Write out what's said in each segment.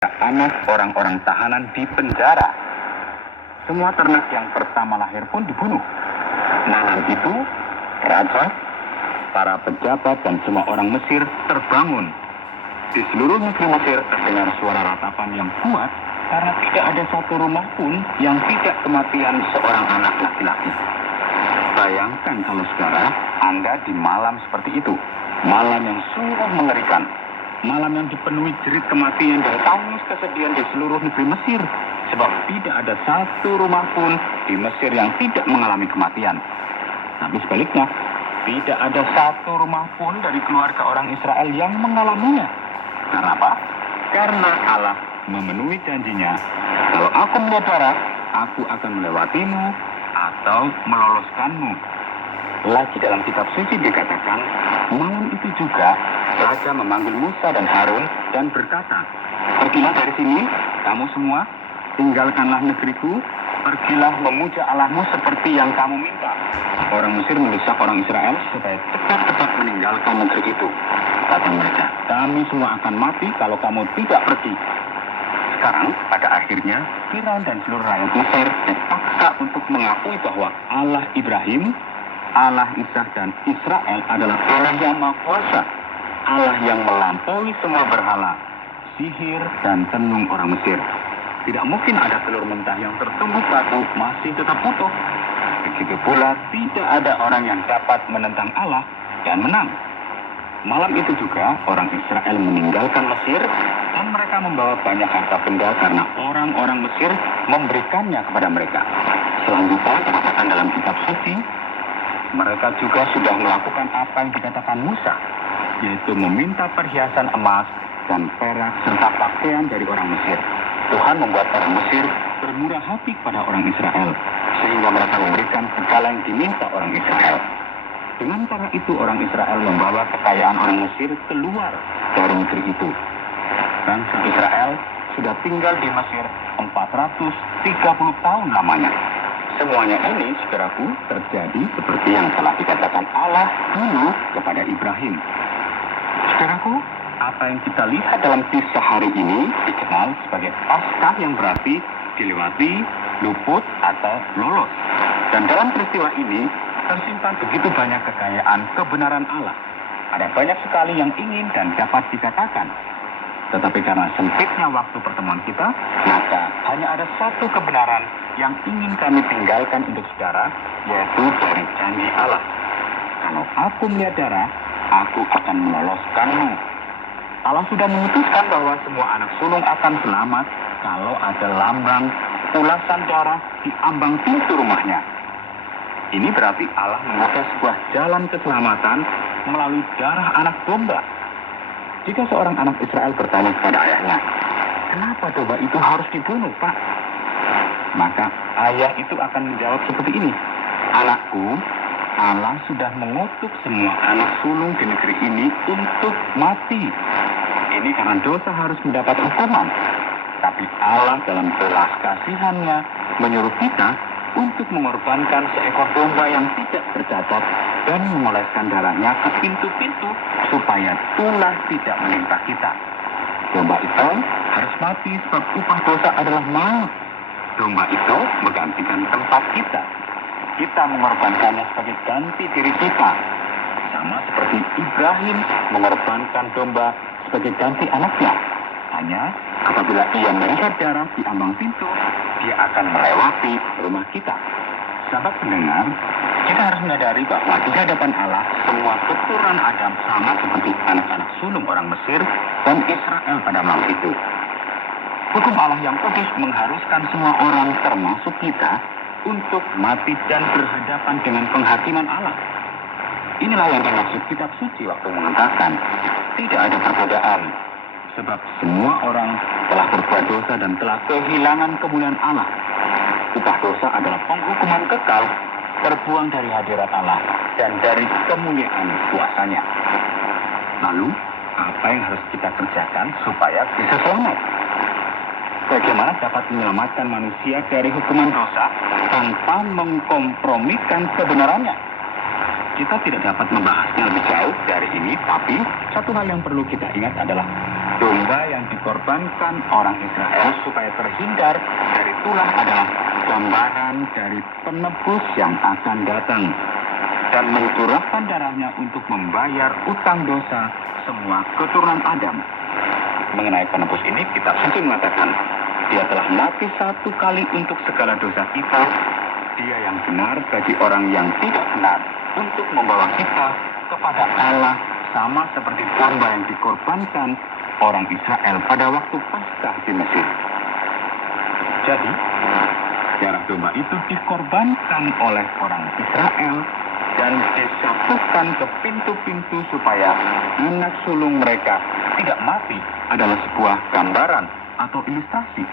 anak orang-orang tahanan di penjara. Semua ternak yang pertama lahir pun dibunuh. Malam itu, raja, para pejabat dan semua orang Mesir terbangun. Di seluruh negeri Mesir terdengar suara ratapan yang kuat karena tidak ada satu rumah pun yang tidak kematian seorang anak laki-laki. Bayangkan kalau sekarang Anda di malam seperti itu, malam yang sungguh mengerikan. Malam yang dipenuhi jerit kematian dan tangis kesedihan di seluruh negeri Mesir. Sebab tidak ada satu rumah pun di Mesir yang tidak mengalami kematian. Tapi sebaliknya, tidak ada satu rumah pun dari keluarga orang Israel yang mengalaminya. Karena apa? Karena Allah memenuhi janjinya. Kalau aku melihat darah, aku akan melewatimu atau meloloskanmu. Lagi dalam kitab suci dikatakan, malam itu juga Raja memanggil Musa dan Harun dan berkata, "Pergilah dari sini, kamu semua, tinggalkanlah negeriku, pergilah memuja Allahmu seperti yang kamu minta." Orang Mesir mendesak orang Israel supaya cepat-cepat meninggalkan negeri itu. Kata mereka, "Kami semua akan mati kalau kamu tidak pergi." Sekarang, pada akhirnya, Firaun dan seluruh rakyat Mesir terpaksa untuk mengakui bahwa Allah Ibrahim, Allah Ishak dan Israel adalah Allah yang Maha Kuasa, Allah yang melampaui semua berhala, sihir dan tenung orang Mesir. Tidak mungkin ada telur mentah yang tertumbuh batu masih tetap utuh. Begitu pula tidak ada orang yang dapat menentang Allah dan menang. Malam itu juga orang Israel meninggalkan Mesir dan mereka membawa banyak harta benda karena orang-orang Mesir memberikannya kepada mereka. Selanjutnya dikatakan dalam kitab suci, mereka juga sudah melakukan apa yang dikatakan Musa, yaitu meminta perhiasan emas dan perak serta pakaian dari orang Mesir. Tuhan membuat orang Mesir bermurah hati kepada orang Israel, sehingga mereka memberikan segala yang diminta orang Israel. Dengan cara itu orang Israel membawa kekayaan orang Mesir keluar dari negeri itu. Bangsa Israel sudah tinggal di Mesir 430 tahun lamanya. Semuanya ini, saudaraku, terjadi seperti yang telah dikatakan Allah dulu kepada Ibrahim. Saudaraku, apa yang kita lihat dalam kisah hari ini dikenal sebagai Paskah yang berarti dilewati, luput, atau lolos. Dan dalam peristiwa ini tersimpan begitu banyak kekayaan kebenaran Allah. Ada banyak sekali yang ingin dan dapat dikatakan. Tetapi karena sempitnya waktu pertemuan kita, maka hanya ada satu kebenaran yang ingin kami tinggalkan untuk saudara, yaitu dari janji Allah. Kalau aku melihat darah, aku akan meloloskanmu. Allah sudah memutuskan bahwa semua anak sulung akan selamat kalau ada lambang ulasan darah di ambang pintu rumahnya. Ini berarti Allah membuka sebuah jalan keselamatan melalui darah anak domba. Jika seorang anak Israel bertanya kepada ayahnya, "Kenapa domba itu harus dibunuh, Pak?" Maka ayah itu akan menjawab seperti ini, "Anakku, Allah sudah mengutuk semua anak sulung di negeri ini untuk mati. Ini karena dosa harus mendapat hukuman. Tapi Allah dalam belas kasihannya menyuruh kita untuk mengorbankan seekor domba yang tidak bercacat dan mengoleskan darahnya ke pintu-pintu supaya tulah tidak menimpa kita. Domba itu harus mati sebab upah dosa adalah maut. Domba itu menggantikan tempat kita. Kita mengorbankannya sebagai ganti diri kita. Sama seperti Ibrahim mengorbankan domba sebagai ganti anaknya. Hanya apabila ia melihat darah di ambang pintu, dia akan melewati rumah kita. Sahabat pendengar, kita harus menyadari bahwa di hadapan Allah, semua keturunan Adam sama seperti anak-anak sulung orang Mesir dan Israel pada malam itu. Hukum Allah yang kudus mengharuskan semua orang termasuk kita untuk mati dan berhadapan dengan penghakiman Allah. Inilah yang dimaksud kitab suci waktu mengatakan tidak ada perbedaan, sebab semua orang telah berbuat dosa dan telah kehilangan kemuliaan Allah. Upah dosa adalah penghukuman kekal, terbuang dari hadirat Allah dan dari kemuliaan kuasanya. Lalu, apa yang harus kita kerjakan supaya bisa selamat? Bagaimana dapat menyelamatkan manusia dari hukuman dosa tanpa mengkompromikan kebenarannya? Kita tidak dapat membahasnya lebih jauh dari ini, tapi satu hal yang perlu kita ingat adalah Domba yang dikorbankan orang Israel supaya terhindar dari tulah adalah gambaran dari penebus yang akan datang dan mencurahkan darahnya untuk membayar utang dosa semua keturunan Adam. Mengenai penebus ini, kitab suci mengatakan, dia telah mati satu kali untuk segala dosa kita. Dia yang benar bagi orang yang tidak benar untuk membawa kita kepada Allah, sama seperti domba yang dikorbankan orang Israel pada waktu Paskah di Mesir. Jadi, darah domba itu dikorbankan oleh orang Israel dan disatukan ke pintu-pintu supaya anak sulung mereka tidak mati, adalah sebuah gambaran atau ilustrasi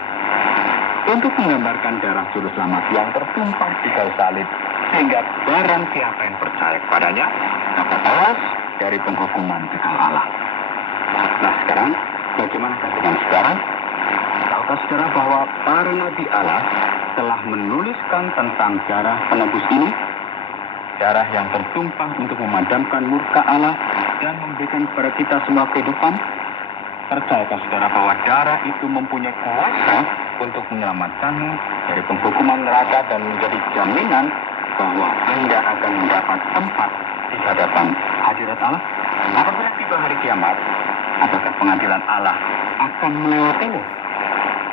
untuk menggambarkan darah juru selamat yang tertumpah di kayu salib, sehingga barang siapa yang percaya kepadanya dapat lolos dari penghukuman kekal Allah. Nah sekarang, bagaimana dengan saudara? Tahukah saudara bahwa para nabi Allah telah menuliskan tentang darah penebus ini? Darah yang tertumpah untuk memadamkan murka Allah dan memberikan kepada kita semua kehidupan. Percayakah saudara bahwa darah itu mempunyai kuasa untuk menyelamatkanmu dari penghukuman neraka dan menjadi jaminan bahwa Anda akan mendapat tempat di hadapan hadirat Allah? Apabila tiba hari kiamat, apakah pengadilan Allah akan melewatimu?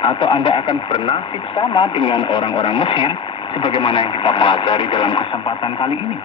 Atau Anda akan bernasib sama dengan orang-orang Mesir sebagaimana yang kita pelajari dalam kesempatan kali ini?